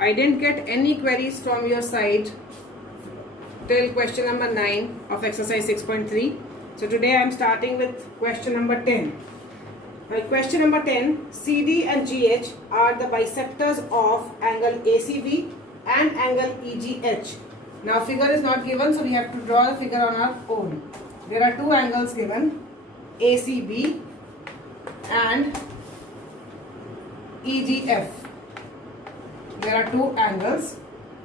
I didn't get any queries from your side till question number 9 of exercise 6.3. So today I am starting with question number 10. Question number 10, CD and GH are the bisectors of angle ACB and angle EGH. Now figure is not given, so we have to draw the figure on our own. There are two angles given, ACB and EGF. There are two angles.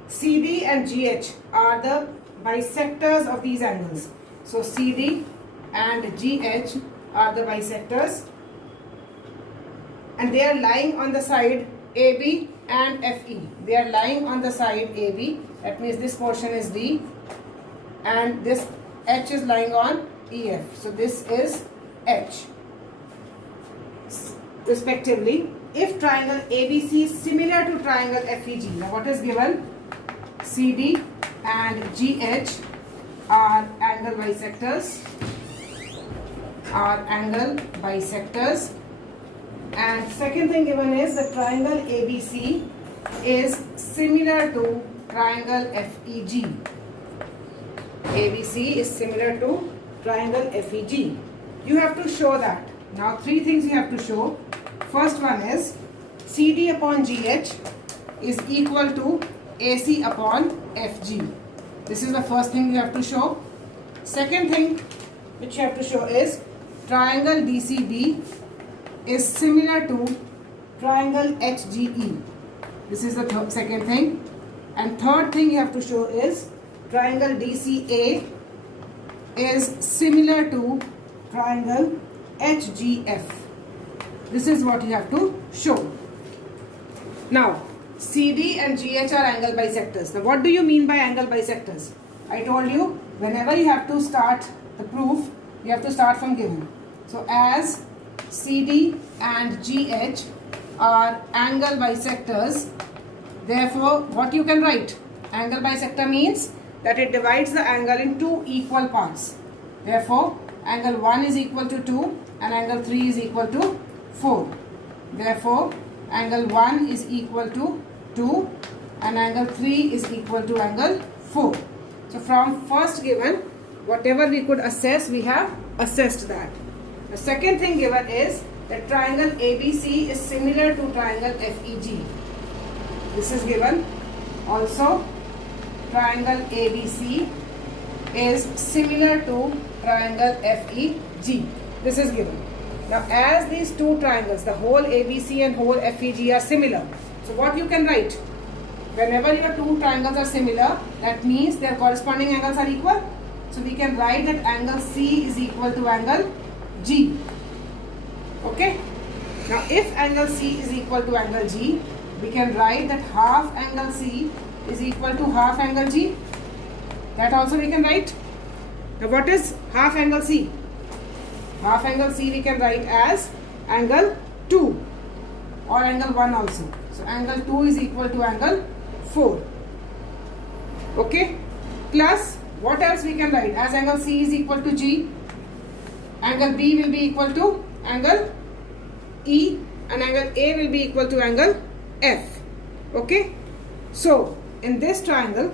CD and GH are the bisectors of these angles. So CD and GH are the bisectors, and they are lying on the side AB and FE. They are lying on the side AB. That means this portion is D and this H is lying on EF. So this is H respectively. If triangle ABC is similar to triangle FEG, now what is given? CD and GH are angle bisectors. And second thing given is the triangle ABC is similar to triangle FEG. ABC is similar to triangle FEG. You have to show that. Now three things you have to show. First one is CD upon GH is equal to AC upon FG. This is the first thing you have to show. Second thing which you have to show is triangle DCB is similar to triangle HGE. This is the second thing. And third thing you have to show is triangle DCA is similar to triangle HGF. This is what you have to show. Now, CD and GH are angle bisectors. Now, what do you mean by angle bisectors? I told you, whenever you have to start the proof, you have to start from given. So, as CD and GH are angle bisectors, therefore, what you can write? Angle bisector means that it divides the angle in two equal parts. Therefore, angle 1 is equal to 2 and angle 3 is equal to 4. Therefore, angle 1 is equal to 2 and angle 3 is equal to angle 4. So, from first given, whatever we could assess, we have assessed that. The second thing given is that triangle ABC is similar to triangle FEG. This is given. Also, triangle ABC is similar to triangle FEG. This is given. Now, as these two triangles, the whole ABC and whole FEG are similar, so what you can write? Whenever your two triangles are similar, that means their corresponding angles are equal. So, we can write that angle C is equal to angle G. Okay? Now, if angle C is equal to angle G, we can write that half angle C is equal to half angle G. That also we can write. Now, what is half angle C? Half angle C we can write as angle 2 or angle 1 also. So, angle 2 is equal to angle 4. Okay? Plus, what else we can write? As angle C is equal to G, angle B will be equal to angle E and angle A will be equal to angle F. Okay? So, in this triangle,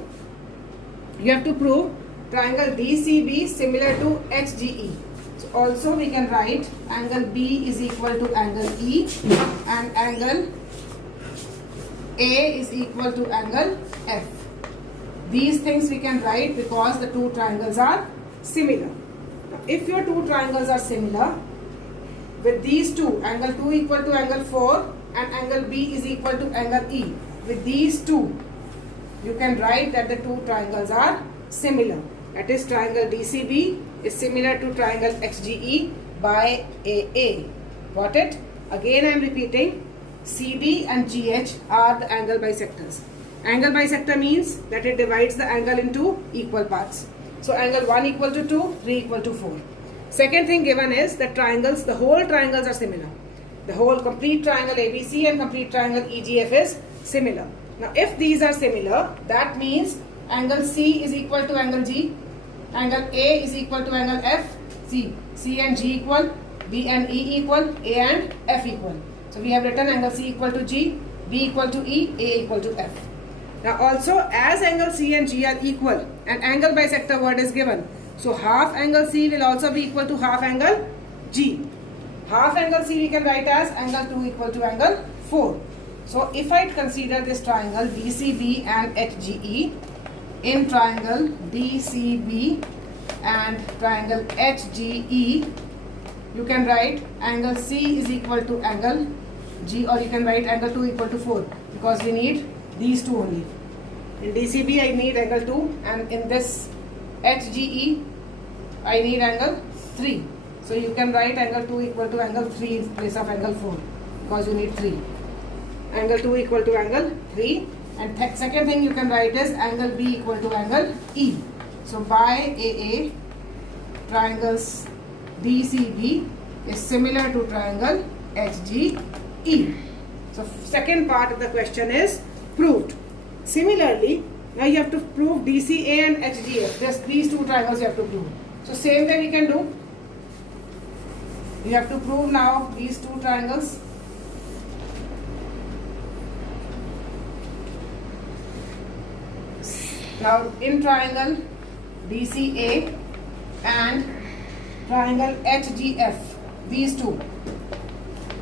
you have to prove triangle DCB similar to HGE. So, also we can write angle B is equal to angle E and angle A is equal to angle F. These things we can write because the two triangles are similar. Now, if your two triangles are similar, with these two, angle 2 equal to angle 4 and angle B is equal to angle E, with these two, you can write that the two triangles are similar. That is, triangle DCB is similar to triangle HGE by AA. Got it? Again I am repeating, CD and GH are the angle bisectors. Angle bisector means that it divides the angle into equal parts. So, angle 1 equal to 2, 3 equal to 4. Second thing given is that triangles, the whole triangles are similar. The whole complete triangle ABC and complete triangle EGF is similar. Now, if these are similar, that means angle C is equal to angle G, angle A is equal to angle F, C and G equal, B and E equal, A and F equal. So, we have written angle C equal to G, B equal to E, A equal to F. Now also, as angle C and G are equal, an angle bisector word is given. So half angle C will also be equal to half angle G. Half angle C we can write as angle 2 equal to angle 4. So if I consider this triangle DCB and HGE, in triangle DCB and triangle HGE, you can write angle C is equal to angle G, or you can write angle 2 equal to 4, because we need these two only. In DCB I need angle 2, and in this HGE I need angle 3. So you can write angle 2 equal to angle 3 in place of angle 4, because you need 3. Angle 2 equal to angle 3, and second thing you can write is angle B equal to angle E. So by AA, triangles DCB is similar to triangle HGE. So second part of the question is proved. Similarly, now you have to prove DCA and HGF. Just these two triangles you have to prove. So same way we can do. You have to prove now these two triangles. Now in triangle DCA and triangle HGF, these two.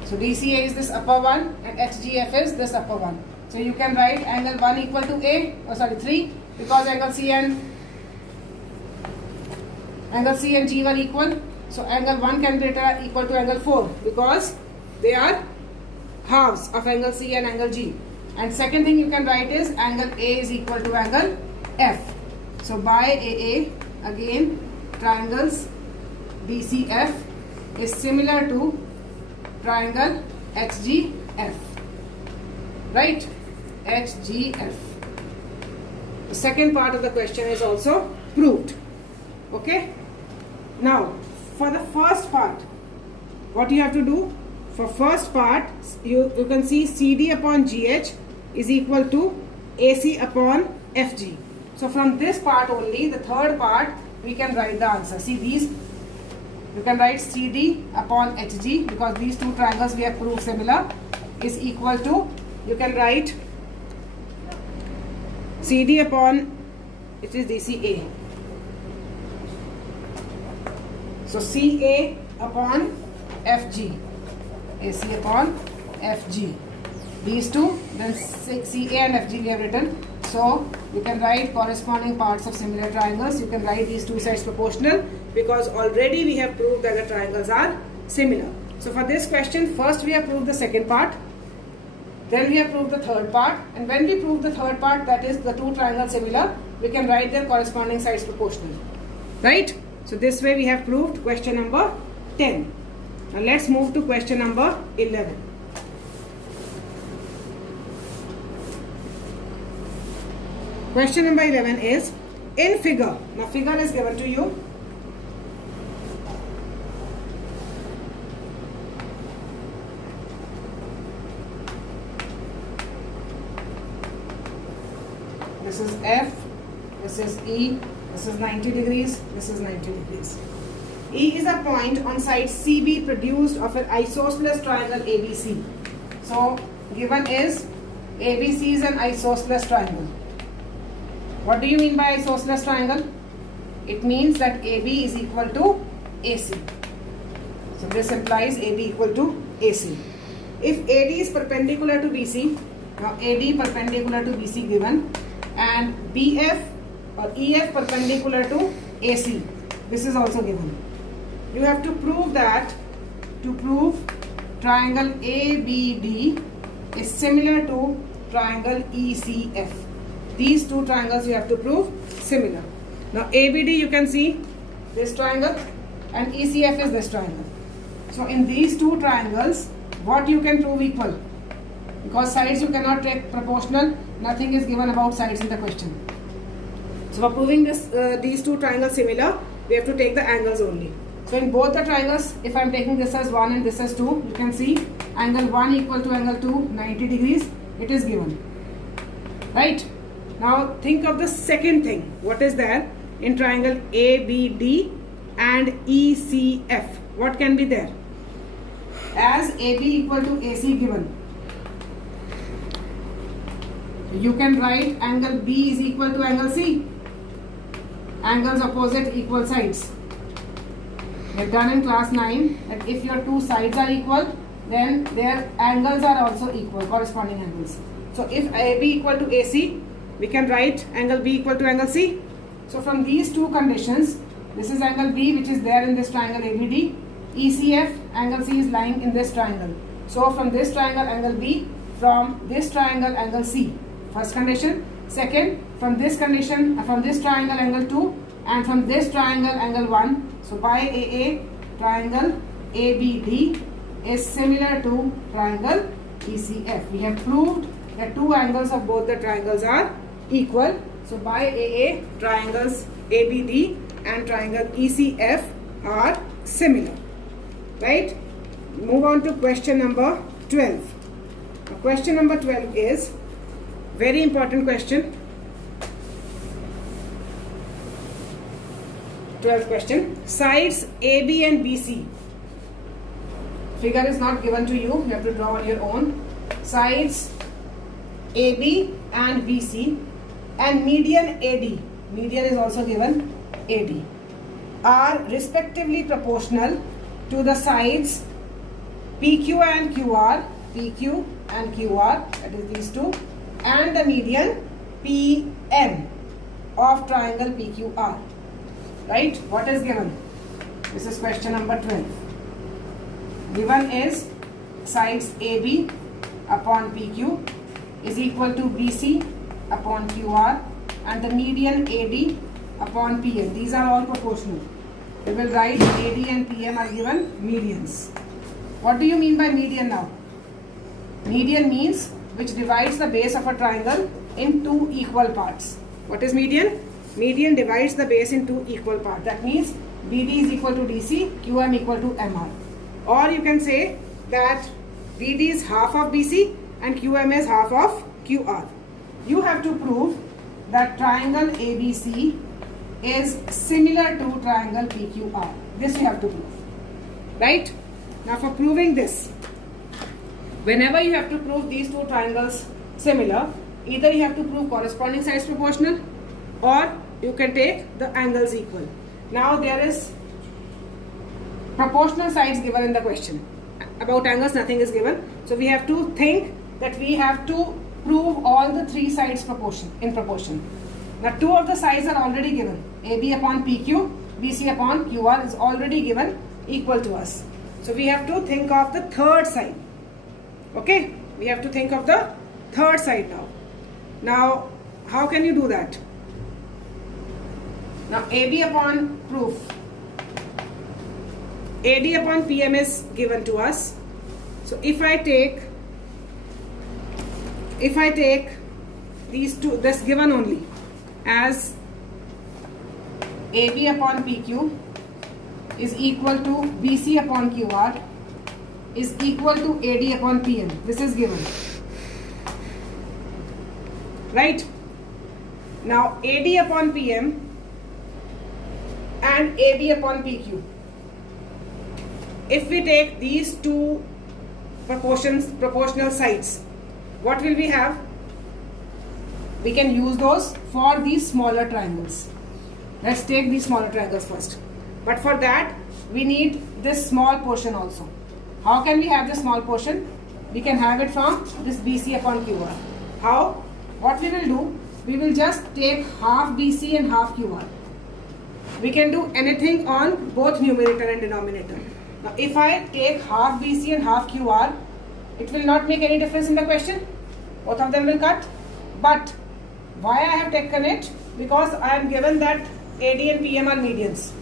So DCA is this upper one and HGF is this upper one. So you can write angle 1 equal to 3, because angle C and G were equal. So angle 1 can be equal to angle 4, because they are halves of angle C and angle G. And second thing you can write is angle A is equal to angle F. So by AA, again triangles DCF is similar to triangle HGF, right? HGF. The second part of the question is also proved. Okay. Now for the first part, what you have to do? For first part, you can see CD upon GH is equal to AC upon FG. So from this part only, the third part, we can write the answer. See these, you can write CD upon HG, because these two triangles we have proved similar, is equal to, you can write CD upon, it is DCA. So CA upon FG, AC upon FG. These two, then CA and FG we have written. So you can write corresponding parts of similar triangles. You can write these two sides proportional, because already we have proved that the triangles are similar. So for this question, first we have proved the second part, then we have proved the third part, and when we prove the third part, that is the two triangles similar, we can write their corresponding sides proportional, right? So this way we have proved question number 10. Now let's move to question number 11. Question number 11 is in figure. Now figure is given to you. This is F, this is E, this is 90 degrees, this is 90 degrees. E is a point on side CB produced of an isosceles triangle ABC. So given is ABC is an isosceles triangle. What do you mean by isosceles triangle? It means that AB is equal to AC. So this implies AB equal to AC. If AD is perpendicular to BC, now AD perpendicular to BC given, and BF or EF perpendicular to AC, this is also given. You have to prove that, to prove triangle ABD is similar to triangle ECF. These two triangles you have to prove similar. Now ABD you can see this triangle and ECF is this triangle. So in these two triangles, what you can prove equal? Because sides you cannot take proportional, nothing is given about sides in the question. So for proving this, these two triangles similar, we have to take the angles only. So in both the triangles, if I am taking this as 1 and this as 2, you can see angle 1 equal to angle 2, 90 degrees, it is given. Right? Now think of the second thing. What is there in triangle ABD and ECF? What can be there? As AB equal to AC given, You can write angle B is equal to angle C. Angles opposite equal sides. We have done in class 9 that if your two sides are equal, then their angles are also equal, corresponding angles. So if AB equal to AC, we can write angle B equal to angle C. So from these two conditions, this is angle B which is there in this triangle ABD. ECF, angle C is lying in this triangle. So from this triangle angle B, from this triangle angle C. First condition. Second, from this condition, from this triangle angle 2 and from this triangle angle 1. So by AA, triangle ABD is similar to triangle ECF. We have proved that two angles of both the triangles are equal. So by AA, triangles ABD and triangle ECF are similar. Right? Move on to question number 12. Now, question number 12 is very important question. 12th question. Sides AB and BC. Figure is not given to you. You have to draw on your own. Sides AB and BC and median AD. Median is also given AD. Are respectively proportional to the sides PQ and QR. PQ and QR, that is these two, and the median PM of triangle PQR. Right? What is given? This is question number 12. Given is sides AB upon PQ is equal to BC upon QR and the median AD upon PM. These are all proportional. We will write AD and PM are given medians. What do you mean by median now? Median means which divides the base of a triangle in two equal parts. What is median? Median divides the base in two equal parts. That means BD is equal to DC, QM equal to MR. Or you can say that BD is half of BC and QM is half of QR. You have to prove that triangle ABC is similar to triangle PQR. This you have to prove. Right? Now for proving this, whenever you have to prove these two triangles similar, either you have to prove corresponding sides proportional or you can take the angles equal. Now there is proportional sides given in the question. About angles nothing is given. So we have to think that we have to prove all the three sides in proportion. Now two of the sides are already given. AB upon PQ, BC upon QR is already given equal to us. So we have to think of the third side. Okay? We have to think of the third side now. Now, how can you do that? Now, AB upon proof. AD upon PM is given to us. So, if I take these two, this given only as AB upon PQ is equal to BC upon QR is equal to AD upon PM. This is given. Right? Now AD upon PM and AB upon PQ. If we take these two proportional sides, what will we have? We can use those for these smaller triangles. Let's take these smaller triangles first. But for that, we need this small portion also. How can we have this small portion? We can have it from this BC upon QR. How? What we will do, we will just take half BC and half QR. We can do anything on both numerator and denominator. Now, if I take half BC and half QR, it will not make any difference in the question. Both of them will cut. But why I have taken it? Because I am given that AD and PM are medians.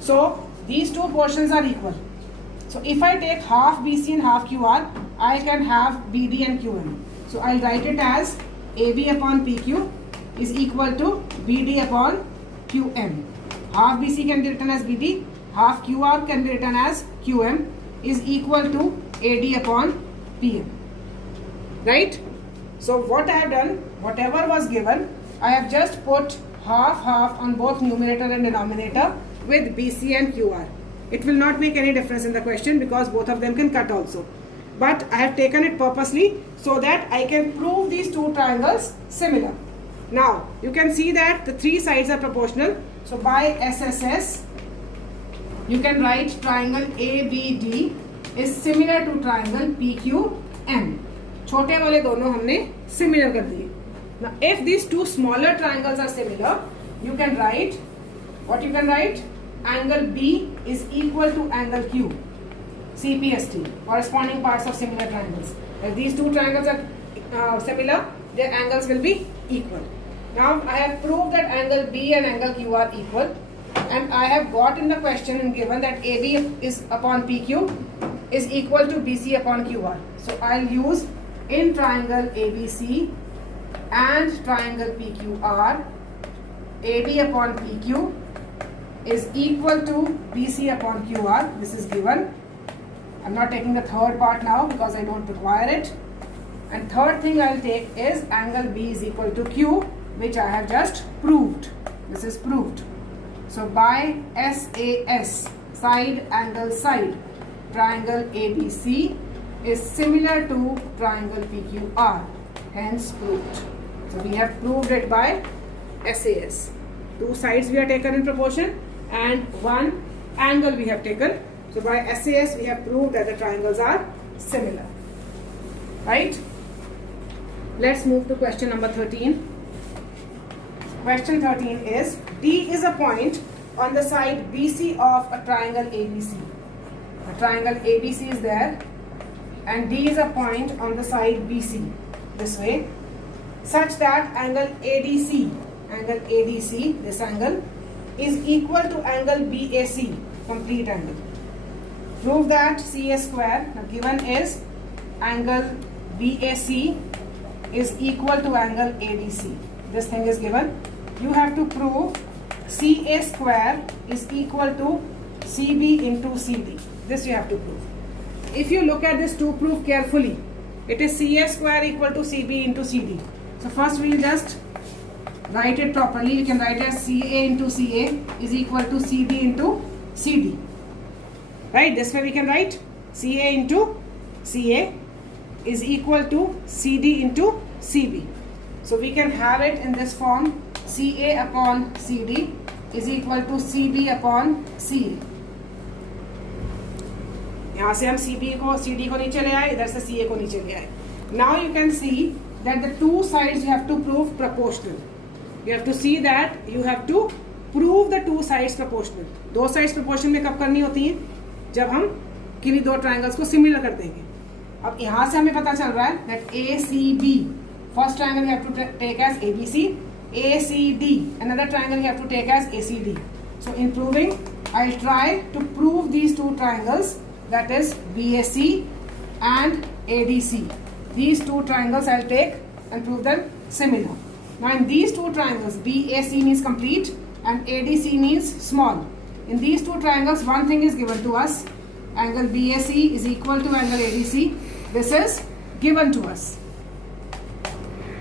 So these two portions are equal. So if I take half BC and half QR, I can have BD and QM. So I'll write it as AB upon PQ is equal to BD upon QM. Half BC can be written as BD, half QR can be written as QM is equal to AD upon PM. Right? So what I have done, whatever was given, I have just put half on both numerator and denominator with BC and QR. It will not make any difference in the question because both of them can cut also. but I have taken it purposely so that I can prove these two triangles similar. Now you can see that the three sides are proportional. So by SSS, you can write triangle ABD is similar to triangle PQM. छोटे वाले दोनों हमने similar कर दिए. Now if these two smaller triangles are similar, you can write, what you can write? Angle B is equal to angle Q. CPST, corresponding parts of similar triangles. If these two triangles are similar, their angles will be equal. Now I have proved that angle B and angle Q are equal, and I have got in the question and given that AB is upon PQ is equal to BC upon QR. So I'll use in triangle ABC and triangle PQR, AB upon PQ is equal to BC upon QR. This is given. I'm not taking the third part now because I don't require it. And third thing I'll take is angle B is equal to Q, which I have just proved. This is proved. So by SAS, side angle side, triangle ABC is similar to triangle PQR, hence proved. So we have proved it by SAS. Two sides we have taken in proportion and one angle we have taken. So by SAS we have proved that the triangles are similar. Right? Let's move to question number 13. Question 13 is, D is a point on the side BC of a triangle ABC. A triangle ABC is there and D is a point on the side BC this way, such that angle ADC, this angle, is equal to angle BAC, complete angle. Prove that CA square, now given is angle BAC is equal to angle ADC. This thing is given. You have to prove CA square is equal to CB into CD. This you have to prove. If you look at this to prove carefully, it is CA square equal to CB into CD. So first we will just write it properly. We can write as CA into CA is equal to CB into CD. Right? This way we can write CA into CA is equal to CD into CB. So we can have it in this form, CA upon CD is equal to CB upon CA. यहाँ से हम CD को नीचे ले आए, इधर से CA को नीचे ले आए. Now you can see that the two sides you have to prove proportional. You have to see that you have to prove the two sides proportional. दो sides proportional में कब करनी होती हैं? जब हम किन्हीं दो triangles को similar कर देंगे. अब यहाँ से हमें पता चल रहा है that ACB, first triangle you have to take as ABC, ACD, another triangle you have to take as ACD. So in proving, I'll try to prove these two triangles, that is BAC and ADC. These two triangles I'll take and prove them similar. Now in these two triangles, BAC means complete and ADC means small. In these two triangles, one thing is given to us. Angle BAC is equal to angle ADC. This is given to us.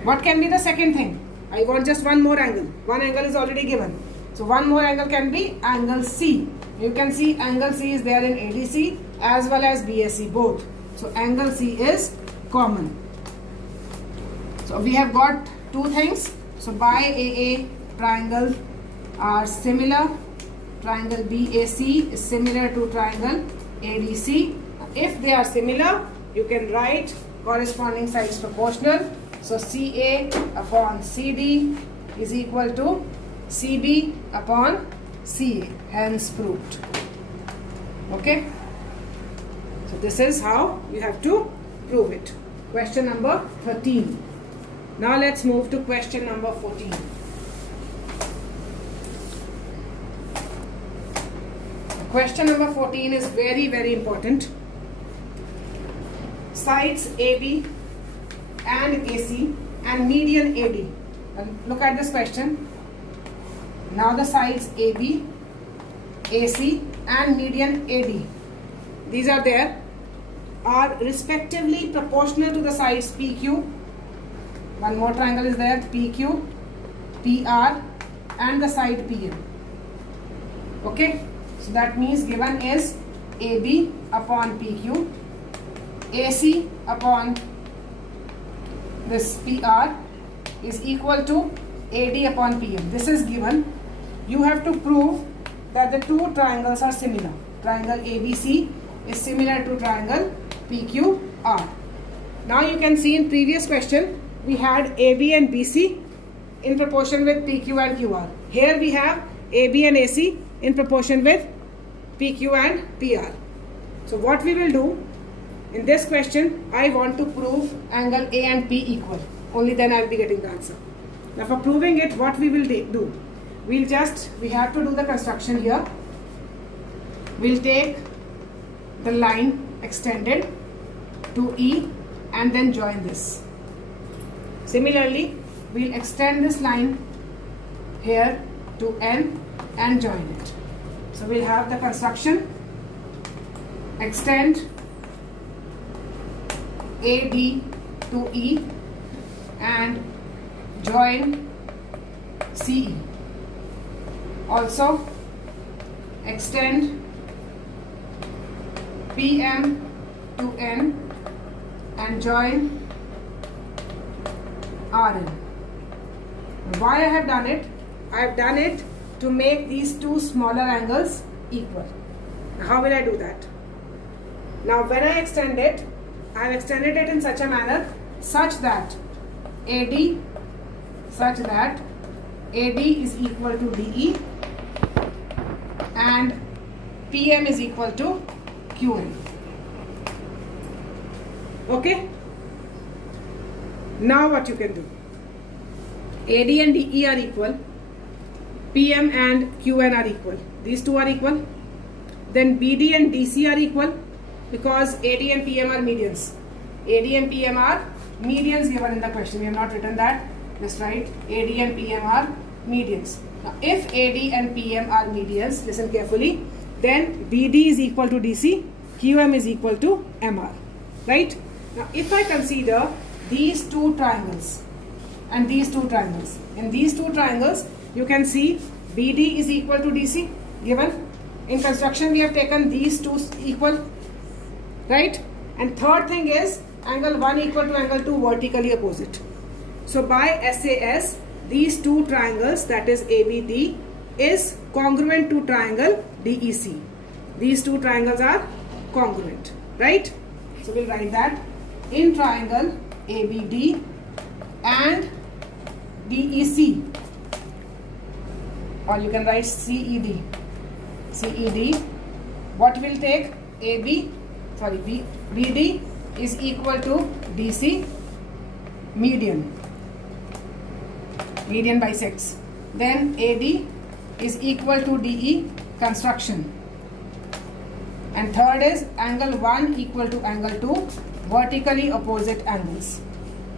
What can be the second thing? I want just one more angle. One angle is already given. So one more angle can be angle C. You can see angle C is there in ADC as well as BAC both. So angle C is common. So we have got two things. So by AA triangle are similar. Triangle BAC is similar to triangle ADC. If they are similar, you can write corresponding sides proportional. So CA upon CD is equal to CB upon CA, hence proved. Okay? So this is how you have to prove it. Question number 13. Now let's move to question number 14. Question number 14 is very, very important. Sides AB and AC and median AD. And look at this question. Now the sides AB, AC and median AD, these are there, are respectively proportional to the sides PQ. One more triangle is there, PQ, PR and the side PM. Okay? So that means given is AB upon PQ AC upon this PR is equal to AD upon PM. This is given. You have to prove that the two triangles are similar. Triangle ABC is similar to triangle PQR. Now you can see in previous question we had AB and BC in proportion with PQ and QR. Here we have AB and AC in proportion with PQ and PR. So what we will do in this question, I want to prove angle A and P equal. Only then I will be getting the answer. Now for proving it, what we will do? We have to do the construction here. We'll take the line extended to E and then join this. Similarly, we'll extend this line here to N and join it. So we'll have the construction, extend AD to E and join CE. Also extend PM to N and join RN. Why I have done it? I have done it to make these two smaller angles equal. How will I do that? Now when I extend it, I have extended it in such a manner such that AD is equal to DE and PM is equal to QN. Okay? Now what you can do? AD and DE are equal. PM and QN are equal. These two are equal. Then BD and DC are equal because AD and PM are medians. AD and PM are medians given in the question. We have not written that. Just write AD and PM are medians. Now if AD and PM are medians, listen carefully, then BD is equal to DC, QM is equal to MR. Right? Now if I consider these two triangles and these two triangles, in these two triangles you can see BD is equal to DC given. In construction we have taken these two equal, right? And third thing is angle 1 equal to angle 2 vertically opposite. So by SAS, these two triangles, that is ABD, is congruent to triangle DEC. These two triangles are congruent, right? So we'll write that in triangle ABD and DEC, or you can write CED. CED, what will take BD is equal to DC, median bisects. Then AD is equal to DE, construction. And third is angle 1 equal to angle 2, vertically opposite angles.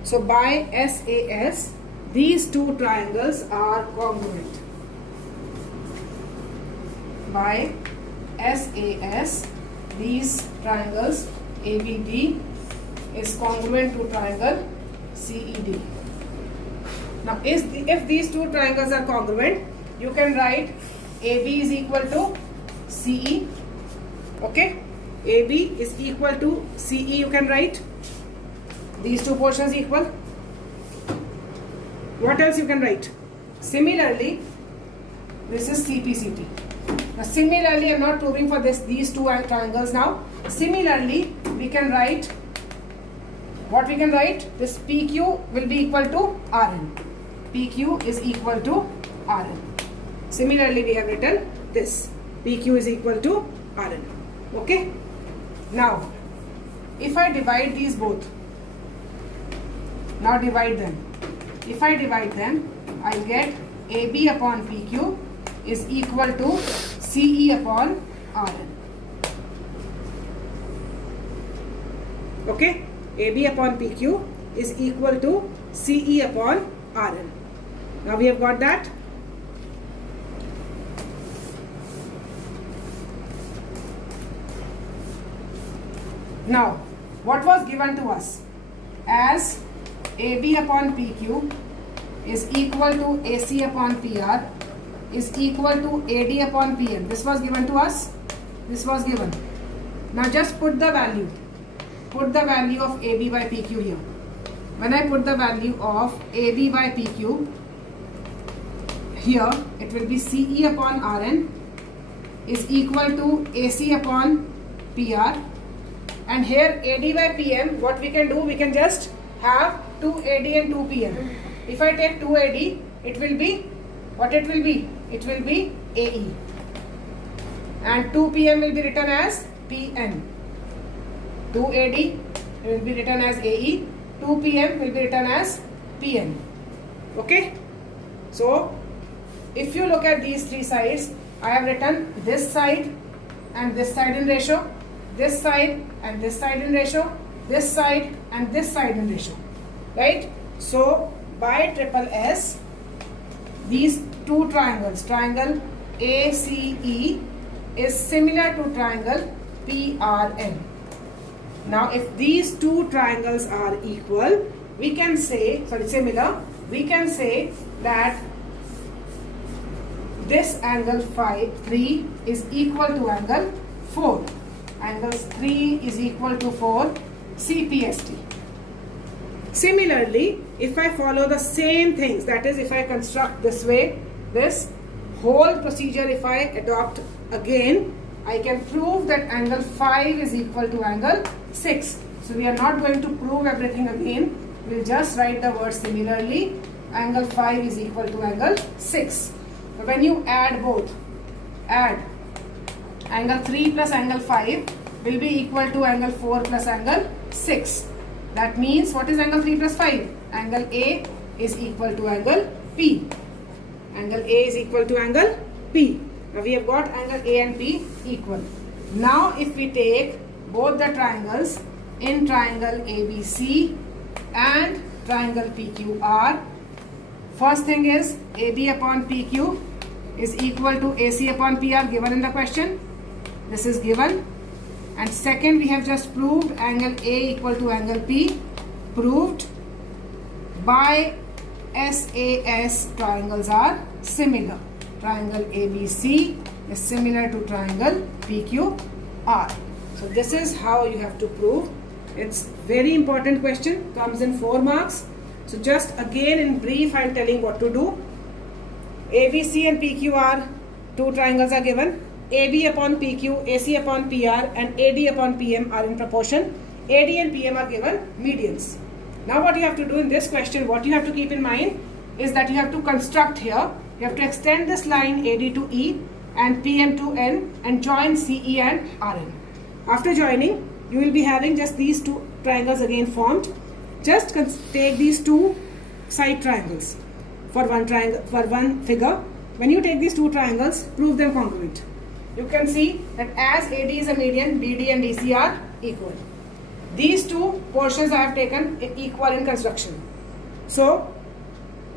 So by SAS, these two triangles are congruent. By SAS, these triangles ABD is congruent to triangle CED. Now if these two triangles are congruent, you can write AB is equal to CE. Okay, AB is equal to CE, you can write. These two portions equal. What else you can write? Similarly, this is CPCT. Now similarly, I am not proving for these two triangles now. Similarly, we can write, what we can write? This PQ will be equal to RN. PQ is equal to RN. Similarly, we have written this. PQ is equal to RN. Okay? Now, if I divide these both, now divide them. If I divide them, I get AB upon PQ is equal to CE upon RN. Okay? AB upon PQ is equal to CE upon RN. Now we have got that. Now, what was given to us? As AB upon PQ is equal to AC upon PR is equal to AD upon PM. This was given to us. This was given. Now just put the value. put the value of AB by PQ here. When I put the value of AB by PQ here, it will be CE upon RN is equal to AC upon PR. And here AD by PM, what we can do, we can just have 2 AD and 2 PM. If I take 2 AD, it will be, what it will be? It will be AE. And 2 PM will be written as PN. 2 AD will be written as AE. 2 PM will be written as PN. Okay? So, if you look at these three sides, I have written this side and this side in ratio, this side and this side in ratio, this side and this side in ratio, right? So by triple S, these two triangles, triangle ACE is similar to triangle PRN. Now if these two triangles are equal, we can say, similar, we can say that this angle 3 is equal to angle 4. Angle 3 is equal to 4 CPST. Similarly, if I follow the same things, that is if I construct this way, this whole procedure if I adopt again, I can prove that angle 5 is equal to angle 6. So we are not going to prove everything again. We'll just write the word similarly. Angle 5 is equal to angle 6. So when you add both, add angle 3 plus angle 5 will be equal to angle 4 plus angle 6. That means what is angle 3 plus 5? Angle A is equal to angle P. Angle A is equal to angle P. Now we have got angle A and P equal. Now if we take both the triangles in triangle ABC and triangle PQR, first thing is AB upon PQ is equal to AC upon PR given in the question. This is given. And second, we have just proved angle A equal to angle P, proved by SAS triangles are similar. Triangle ABC is similar to triangle PQR. So this is how you have to prove. It's very important question, comes in 4 marks. So just again in brief, I am telling what to do. ABC and PQR, two triangles are given. AB upon PQ, AC upon PR and AD upon PM are in proportion. AD and PM are given medians. Now what you have to do in this question, what you have to keep in mind is that you have to construct here. You have to extend this line AD to E and PM to N and join CE and RN. After joining, you will be having just these two triangles again formed. Just take these two side triangles for one triangle, for one figure. When you take these two triangles, prove them congruent. You can see that as AD is a median, BD and DC are equal. These two portions I have taken equal in construction. So,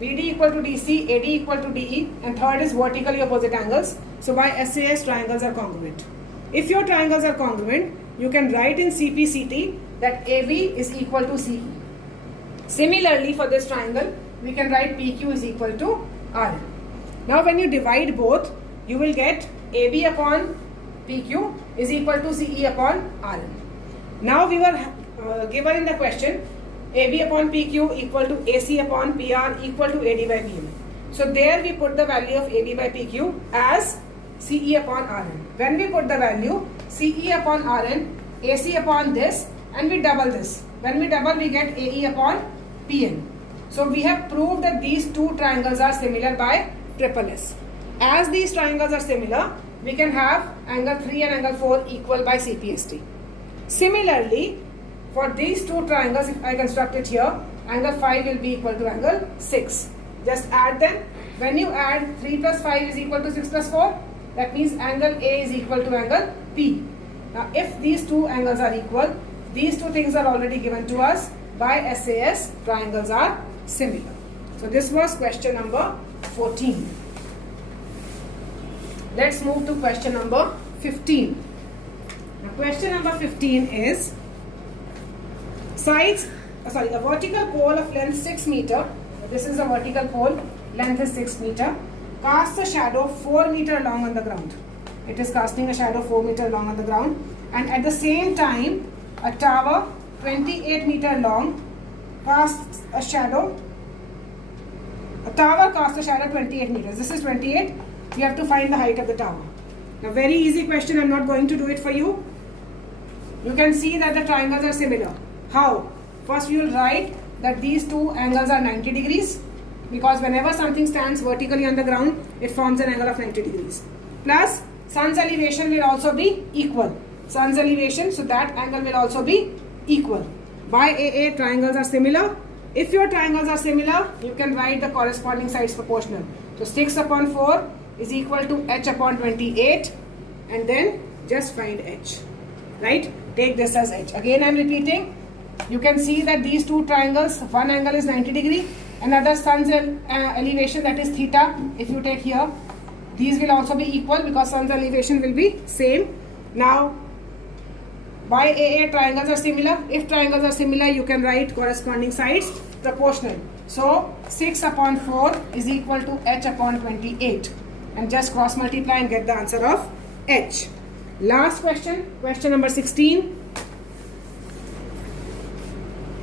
BD equal to DC, AD equal to DE, and third is vertically opposite angles. So, by SAS, triangles are congruent. If your triangles are congruent, you can write in CPCT that AB is equal to CE. Similarly, for this triangle, we can write PQ is equal to RN. Now, when you divide both, you will get AB upon PQ is equal to CE upon RN. Now we were given in the question AB upon PQ equal to AC upon PR equal to AD by PM. So there we put the value of AB by PQ as CE upon RN. When we put the value CE upon RN, AC upon this and we double this. When we double we get AE upon PN. So we have proved that these two triangles are similar by triple S. As these triangles are similar, we can have angle 3 and angle 4 equal by CPST. Similarly, for these two triangles, if I construct it here, angle 5 will be equal to angle 6. Just add them. When you add 3 plus 5 is equal to 6 plus 4, that means angle A is equal to angle P. Now, if these two angles are equal, these two things are already given to us by SAS, triangles are similar. So, this was question number 14. Let's move to question number 15. Now, question number 15 is a vertical pole of length 6 meter. This is a vertical pole, length is 6 meter. Casts a shadow 4 meter long on the ground. It is casting a shadow 4 meter long on the ground. And at the same time, a tower 28 meter long, casts a shadow. A tower casts a shadow 28 meters. This is 28. You have to find the height of the tower. Now, very easy question. I'm not going to do it for you. You can see that the triangles are similar. How? First, you will write that these two angles are 90 degrees, because whenever something stands vertically on the ground, it forms an angle of 90 degrees. Plus, sun's elevation will also be equal. Sun's elevation, so that angle will also be equal. By AA, triangles are similar. If your triangles are similar, you can write the corresponding sides proportional. So 6 upon 4 is equal to h upon 28, and then just find h. Right? Take this as h. Again, I am repeating. You can see that these two triangles, one angle is 90 degree, another sun's elevation, that is theta. If you take here, these will also be equal because sun's elevation will be same. Now, by AA, triangles are similar. If triangles are similar, you can write corresponding sides proportional. So 6 upon 4 is equal to h upon 28, and just cross multiply and get the answer of h. Last question, question number 16.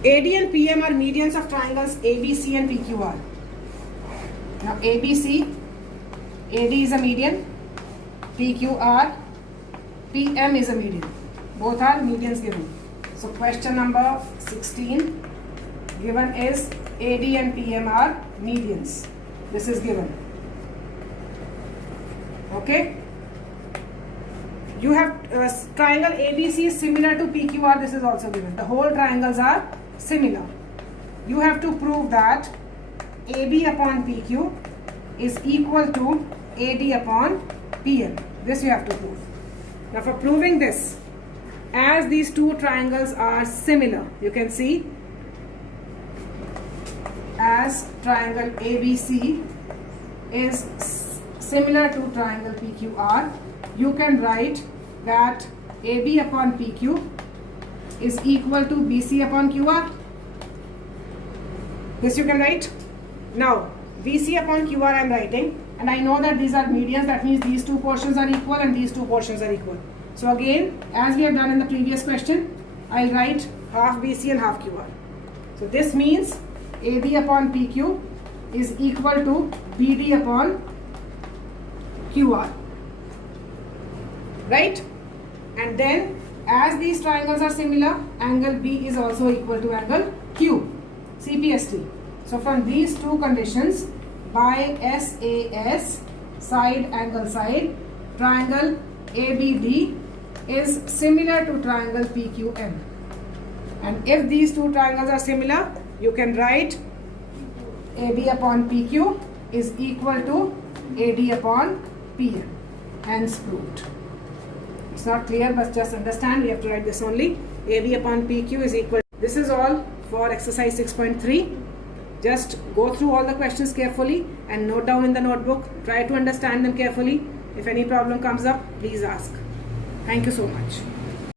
AD and PM are medians of triangles ABC and PQR. Now ABC, AD is a median, PQR, PM is a median. Both are medians given. So question number 16 given is AD and PM are medians. This is given. Okay. You have triangle ABC is similar to PQR. This is also given. The whole triangles are similar. You have to prove that AB upon PQ is equal to AD upon PM. This you have to prove. Now for proving this, as these two triangles are similar, you can see as triangle ABC is similar to triangle PQR, you can write that AB upon PQ is equal to BC upon QR. This you can write. Now BC upon QR I am writing, and I know that these are medians, that means these two portions are equal and these two portions are equal. So again, as we have done in the previous question, I'll write half BC and half QR. So this means AB upon PQ is equal to BD upon QR. Right? And then as these triangles are similar, angle B is also equal to angle Q, CPST. So from these two conditions, by SAS, side angle side, triangle ABD is similar to triangle PQM. And if these two triangles are similar, you can write AB upon PQ is equal to AD upon PM. Hence proved. It's not clear, but just understand, we have to write this only. AB upon PQ is equal. This is all for exercise 6.3. Just go through all the questions carefully and note down in the notebook. Try to understand them carefully. If any problem comes up, please ask. Thank you so much.